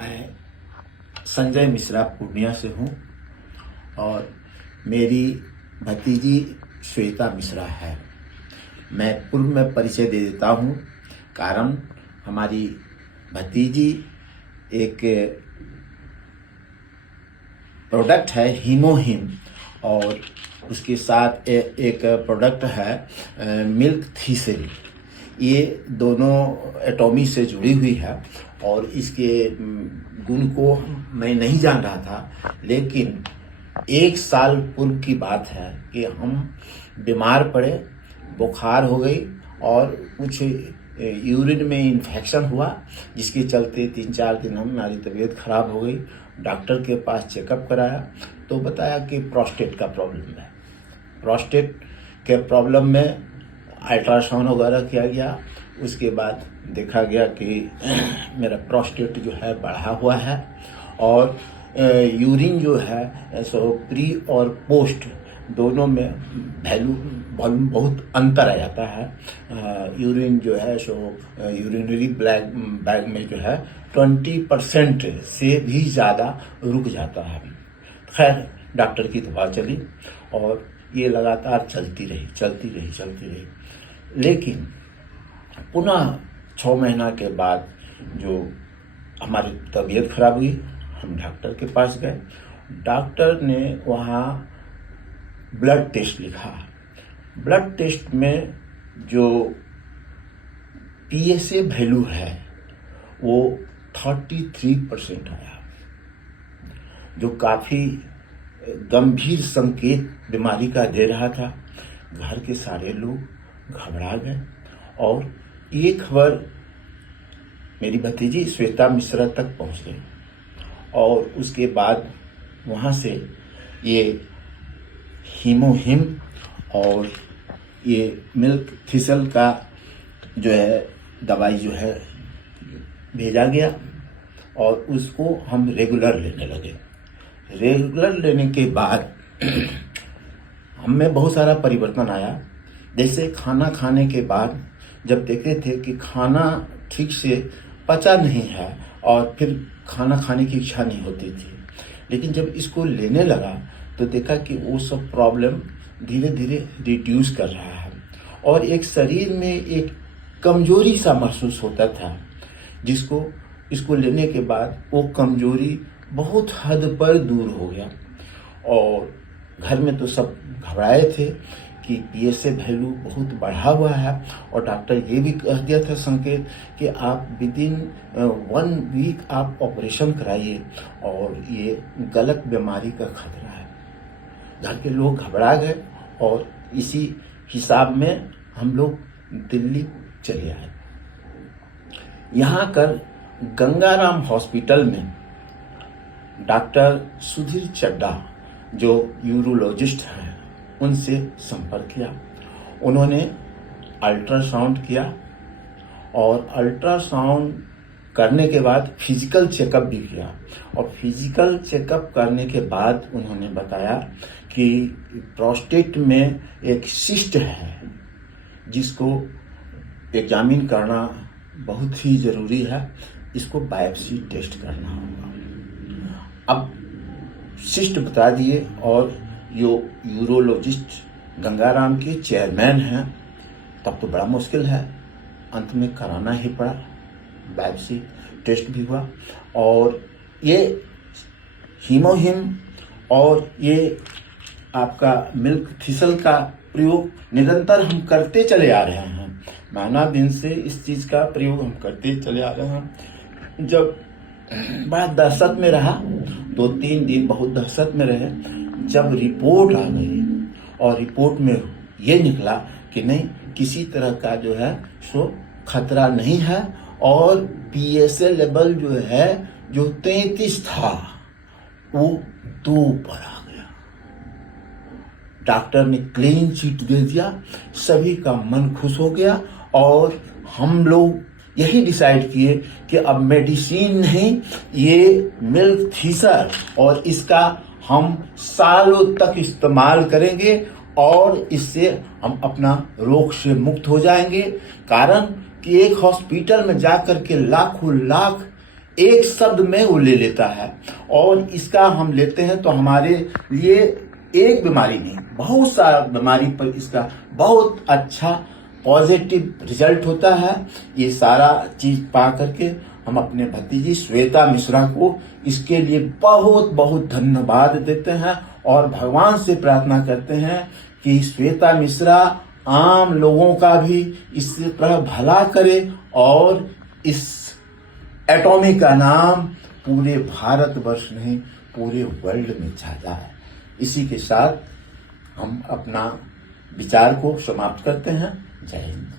मैं संजय मिश्रा पूर्णिया से हूँ और मेरी भतीजी श्वेता मिश्रा है। मैं पूर्व में परिचय दे देता हूँ। कारण हमारी भतीजी एक प्रोडक्ट है हीमोहिम और उसके साथ एक प्रोडक्ट है मिल्क थीसिल। ये दोनों एटॉमी से जुड़ी हुई है और इसके गुण को मैं नहीं जान रहा था, लेकिन 1 साल पूर्व की बात है कि हम बीमार पड़े, बुखार हो गई और कुछ यूरिन में इन्फेक्शन हुआ, जिसके चलते 3-4 दिन हमारी तबीयत खराब हो गई। डॉक्टर के पास चेकअप कराया तो बताया कि प्रोस्टेट का प्रॉब्लम है। प्रोस्टेट के प्रॉब्लम में अल्ट्रासाउंड वगैरह किया गया। उसके बाद देखा गया कि मेरा प्रोस्टेट जो है बढ़ा हुआ है और यूरिन जो है सो प्री और पोस्ट दोनों में वॉल्यूम बहुत अंतर आ जाता है। यूरिन जो है सो यूरिनरी बैग में जो है 20% से भी ज़्यादा रुक जाता है। खैर डॉक्टर की दवा चली और ये लगातार चलती रही। लेकिन पुनः 6 महीना के बाद जो हमारी तबीयत खराब हुई, हम डॉक्टर के पास गए। डॉक्टर ने वहाँ ब्लड टेस्ट लिखा। ब्लड टेस्ट में जो PSA वैल्यू है वो 33% आया, जो काफ़ी गंभीर संकेत बीमारी का दे रहा था। घर के सारे लोग घबरा गए और ये खबर मेरी भतीजी श्वेता मिश्रा तक पहुंच गई और उसके बाद वहाँ से ये हीमोहिम और ये मिल्क थीसिल का जो है दवाई जो है भेजा गया और उसको हम रेगुलर लेने लगे। रेगुलर लेने के बाद हमें बहुत सारा परिवर्तन आया। जैसे खाना खाने के बाद जब देखते थे कि खाना ठीक से पचा नहीं है और फिर खाना खाने की इच्छा नहीं होती थी, लेकिन जब इसको लेने लगा तो देखा कि वो सब प्रॉब्लम धीरे धीरे रिड्यूस कर रहा है और एक शरीर में एक कमजोरी सा महसूस होता था, जिसको इसको लेने के बाद वो कमजोरी बहुत हद पर दूर हो गया। और घर में तो सब घबराए थे कि PSA वैल्यू बहुत बढ़ा हुआ है और डॉक्टर ये भी कह दिया था संकेत कि आप विदिन 1 वीक आप ऑपरेशन कराइए और ये गलत बीमारी का खतरा है। घर के लोग घबरा गए और इसी हिसाब में हम लोग दिल्ली चले आए। यहाँ कर गंगाराम हॉस्पिटल में डॉक्टर सुधीर चड्डा जो यूरोलॉजिस्ट हैं उनसे संपर्क किया। उन्होंने अल्ट्रासाउंड किया और अल्ट्रासाउंड करने के बाद फिजिकल चेकअप भी किया और फिजिकल चेकअप करने के बाद उन्होंने बताया कि प्रोस्टेट में एक सिस्ट है, जिसको एग्जामिन करना बहुत ही ज़रूरी है। इसको बायोप्सी टेस्ट करना होगा। अब सिस्ट बता दिए और जो यूरोलॉजिस्ट गंगाराम के चेयरमैन हैं, तब तो बड़ा मुश्किल है, अंत में कराना ही पड़ा। बायोप्सी टेस्ट भी हुआ और ये हीमोहिम और ये आपका मिल्क थीसिल का प्रयोग निरंतर हम करते चले आ रहे हैं। महीना दिन से इस चीज़ का प्रयोग हम करते चले आ रहे हैं। जब बड़ा दहशत में रहा, 2-3 दिन बहुत दहशत में रहे। जब रिपोर्ट आ गई और रिपोर्ट में ये निकला कि नहीं, किसी तरह का जो है सो खतरा नहीं है और PSA लेवल जो है जो 33 था वो 2 पर आ गया। डॉक्टर ने क्लीन चिट दे दिया, सभी का मन खुश हो गया और हम लोग यही डिसाइड किए कि अब मेडिसिन नहीं, ये मिल्क थीसिल और इसका हम सालों तक इस्तेमाल करेंगे और इससे हम अपना रोग से मुक्त हो जाएंगे। कारण कि एक हॉस्पिटल में जाकर के लाखों लाख एक शब्द में वो ले लेता है, और इसका हम लेते हैं तो हमारे लिए एक बीमारी नहीं, बहुत सारा बीमारी पर इसका बहुत अच्छा पॉजिटिव रिजल्ट होता है। ये सारा चीज पा करके हम अपने भतीजी श्वेता मिश्रा को इसके लिए बहुत बहुत धन्यवाद देते हैं और भगवान से प्रार्थना करते हैं कि श्वेता मिश्रा आम लोगों का भी इस तरह भला करे और इस एटॉमी का नाम पूरे भारतवर्ष नहीं पूरे वर्ल्ड में छा जाए। इसी के साथ हम अपना विचार को समाप्त करते हैं। जय हिंद।